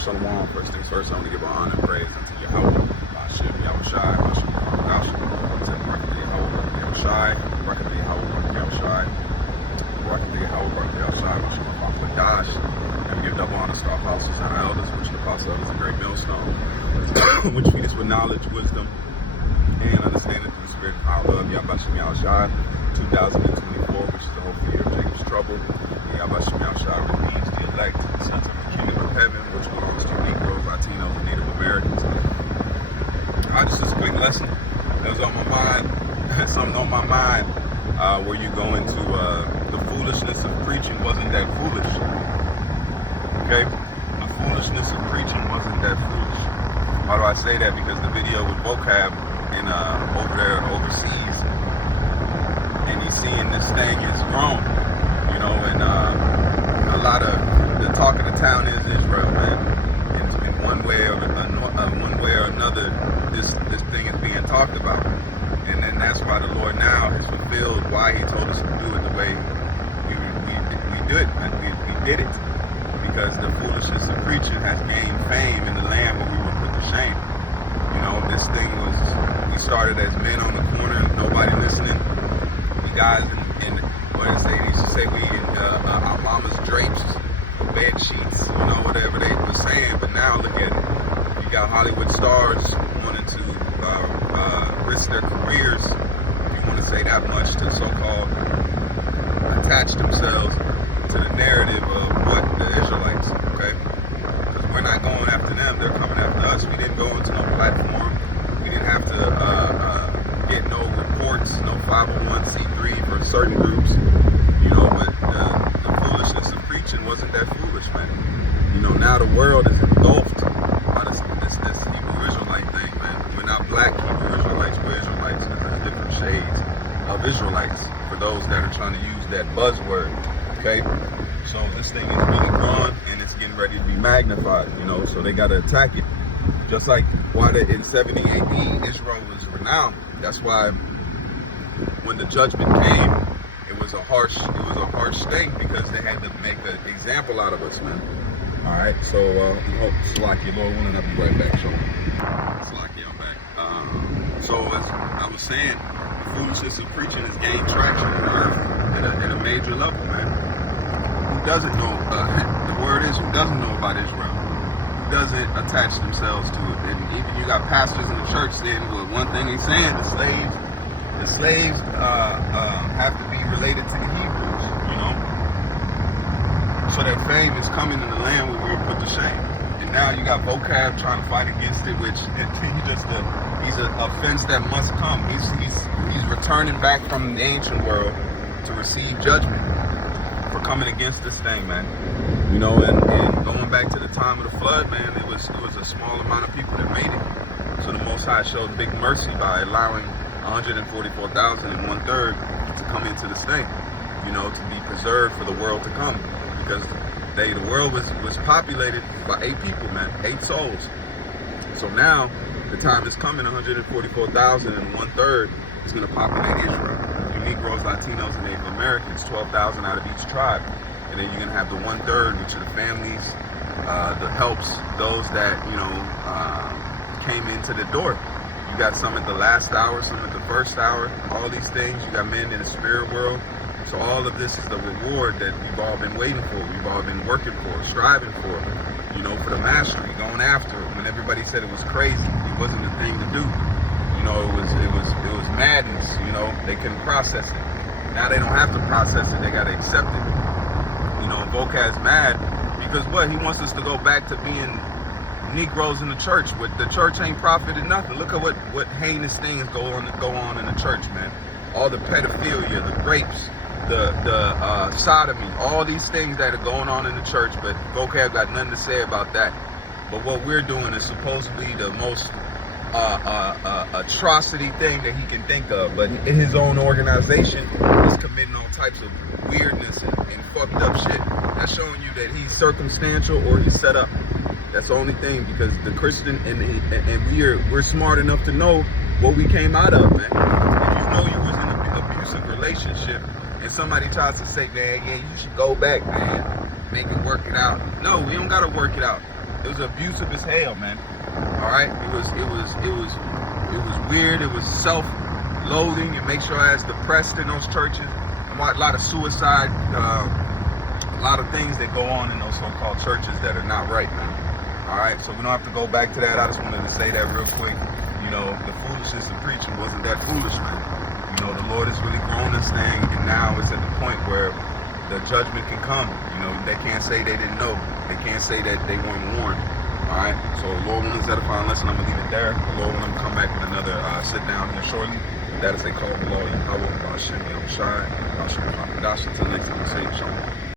Shalom. First things first, I want to give honor and praise unto Yahweh, Hashem, Yahushai, Hashem, Yahushai. It says, Barak Yahweh, Barak Yahushai, Barak Yahweh, Barak Yahushai, Barak Yahweh, Barak Yahushai, Hashem, Barak Dash. And we give double honor to our apostles and our elders, which the apostle is a great millstone, which feed us with knowledge, wisdom, and understanding through the spirit of our love. Yahweh Yahushai, 2024, which is the whole year of Jacob's trouble. Yahweh Yahushai redeems the elect, sons of the kingdom of heaven, which belongs to Negroes, Latinos, and Native Americans. Just a quick lesson that was on my mind, something on my mind, where you go into the foolishness of preaching wasn't that foolish. Okay? The foolishness of preaching wasn't that foolish. Why do I say that? Because the video with vocab in over there overseas, and he's seeing this thing is grown, you know, and a lot of the talk of the town is Israel, man. And in one way or another, this thing is being talked about, and then that's why the Lord now has fulfilled why He told us to do it the way we do it, and we did it, because the foolishness of preaching has gained fame in the land where we were put to shame. You know, this thing we started as men on the corner, nobody listening. We guys in what they used to say, we our mama's drapes, bed sheets, you know, whatever they were saying. But now look at it. You got Hollywood stars wanting to risk their careers, if you want to say that much, to so-called attach themselves to the narrative of what the Israelites, okay? Because we're not going after them, they're coming after us. We didn't go into no platform. We didn't have to get no reports, no 501c3 for certain groups, you know, but the foolishness of preaching wasn't that foolish, man. You know, now the world is engulfed by this Hebrew Israelite thing, man. We're not black Hebrew Israelites, we're Israelites. There's different shades of Israelites for those that are trying to use that buzzword, okay? So this thing is being drawn and it's getting ready to be magnified, you know, so they got to attack it. Just like why in 70 AD, Israel was renowned. That's why when the judgment came, it was a harsh thing, because they had to make an example out of us, man. All right, so Slacky, Lord willing, I'll be right back. So, Slacky, I'm back. So as I was saying, the foolishness of preaching has gained traction at a major level, man. Who doesn't know? The word is, who doesn't know about Israel? Who doesn't attach themselves to it? And even you got pastors in the church saying, well, one thing he's saying, the slaves have to be related to the Hebrews, you know. So that fame is coming in the land where we were put to shame. And now you got vocab trying to fight against it, which he's an offense that must come. He's returning back from the ancient world to receive judgment for coming against this thing, man. You know, and going back to the time of the flood, man, it was a small amount of people that made it. So the Most High showed big mercy by allowing 144,000 and 1/3 to come into this thing, you know, to be preserved for the world to come, because the world was populated by 8 people, man, 8 souls. So now the time is coming, 144,000 and 1/3 is going to populate Israel. Negroes, Latinos, and Native Americans, 12,000 out of each tribe. And then you're going to have the 1/3, which are the families, the helps, those that, you know, came into the door. You got some at the last hour, some at the first hour, all these things. You got men in the spirit world. So all of this is the reward that we've all been waiting for. We've all been working for, striving for, you know, for the mastery, going after it. When everybody said it was crazy, it wasn't a thing to do. You know, it was madness, you know. They couldn't process it. Now they don't have to process it, they gotta accept it. You know, vocab's mad because what? He wants us to go back to being Negroes in the church. But the church ain't profited nothing. Look at what heinous things go on in the church, man. All the pedophilia, the rapes, the sodomy, all these things that are going on in the church, but vocab got nothing to say about that. But what we're doing is supposedly the most atrocity thing that he can think of, but in his own organization he's committing all types of weirdness and fucked up shit. That's showing you that he's circumstantial or he's set up. That's the only thing, because the Christian and we're smart enough to know what we came out of, man. If you know you was in an abusive relationship and somebody tries to say, man, yeah, you should go back, man, make it work it out. No, we don't gotta work it out. abusive as hell, man. All right, it was weird. It was self-loathing. It makes your ass depressed in those churches. A lot of suicide, a lot of things that go on in those so-called churches that are not right, man. All right, so we don't have to go back to that. I just wanted to say that real quick. You know, the foolishness of preaching wasn't that foolish, man. You know, the Lord has really grown this thing, and now it's at the point where the judgment can come. You know, they can't say they didn't know. They can't say that they weren't warned. All right, so the Lord willing, is edifying lesson. I'm gonna leave it there. The Lord willing, come back with another sit down here shortly. That is a call below. Yahweh, Hashem, Yahweh Shai, Hashem, Till next time, say shalom.